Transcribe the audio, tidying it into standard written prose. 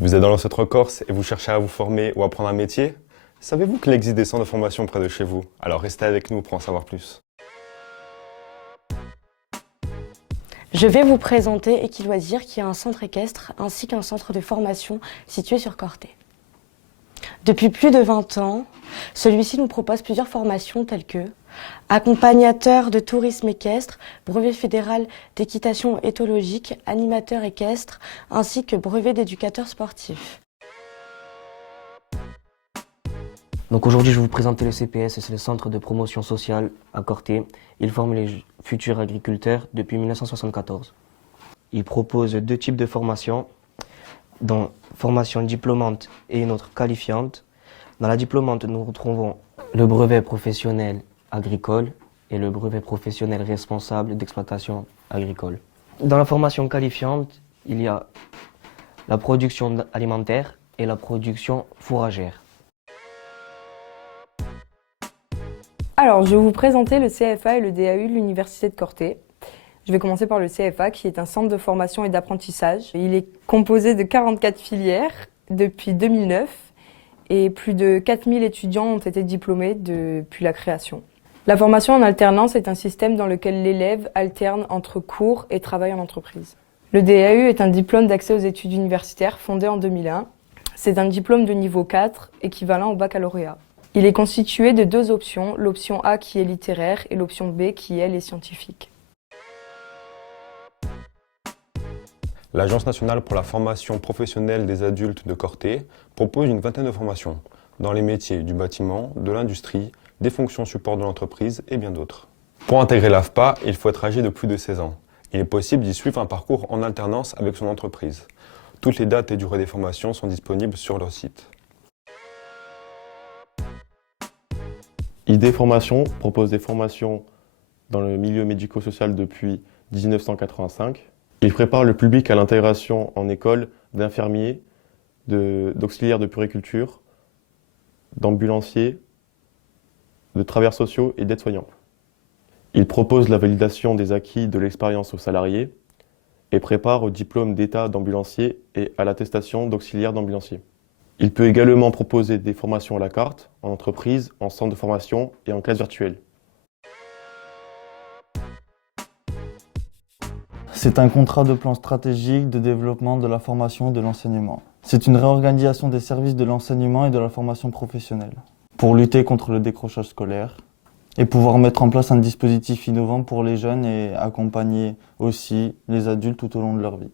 Vous êtes dans le Centre-Corse et vous cherchez à vous former ou apprendre un métier? Savez-vous qu'il existe des centres de formation près de chez vous? Alors restez avec nous pour en savoir plus. Je vais vous présenter Equiloisirs, qui est un centre équestre ainsi qu'un centre de formation situé sur Corté. Depuis plus de 20 ans, celui-ci nous propose plusieurs formations telles que accompagnateur de tourisme équestre, brevet fédéral d'équitation éthologique, animateur équestre, ainsi que brevet d'éducateur sportif. Donc aujourd'hui, je vais vous présenter le CPS, c'est le centre de promotion sociale à Corté. Il forme les futurs agriculteurs depuis 1974. Il propose 2 types de formations, dont formation diplômante et une autre qualifiante. Dans la diplômante, nous retrouvons le brevet professionnel agricole et le brevet professionnel responsable d'exploitation agricole. Dans la formation qualifiante, il y a la production alimentaire et la production fourragère. Alors, je vais vous présenter le CFA et le DAU de l'Université de Corté. Je vais commencer par le CFA, qui est un centre de formation et d'apprentissage. Il est composé de 44 filières depuis 2009 et plus de 4000 étudiants ont été diplômés depuis la création. La formation en alternance est un système dans lequel l'élève alterne entre cours et travail en entreprise. Le DAU est un diplôme d'accès aux études universitaires fondé en 2001. C'est un diplôme de niveau 4, équivalent au baccalauréat. Il est constitué de 2 options, l'option A qui est littéraire et l'option B qui est les scientifiques. L'Agence nationale pour la formation professionnelle des adultes de Corté propose une vingtaine de formations dans les métiers du bâtiment, de l'industrie, des fonctions support de l'entreprise et bien d'autres. Pour intégrer l'AFPA, il faut être âgé de plus de 16 ans. Il est possible d'y suivre un parcours en alternance avec son entreprise. Toutes les dates et durées des formations sont disponibles sur leur site. ID Formation propose des formations dans le milieu médico-social depuis 1985. Il prépare le public à l'intégration en école d'infirmiers, d'auxiliaires de puériculture, d'ambulanciers, de travailleurs sociaux et d'aides-soignants. Il propose la validation des acquis de l'expérience aux salariés et prépare au diplôme d'état d'ambulancier et à l'attestation d'auxiliaire d'ambulancier. Il peut également proposer des formations à la carte, en entreprise, en centre de formation et en classe virtuelle. C'est un contrat de plan stratégique de développement de la formation et de l'enseignement. C'est une réorganisation des services de l'enseignement et de la formation professionnelle pour lutter contre le décrochage scolaire et pouvoir mettre en place un dispositif innovant pour les jeunes et accompagner aussi les adultes tout au long de leur vie.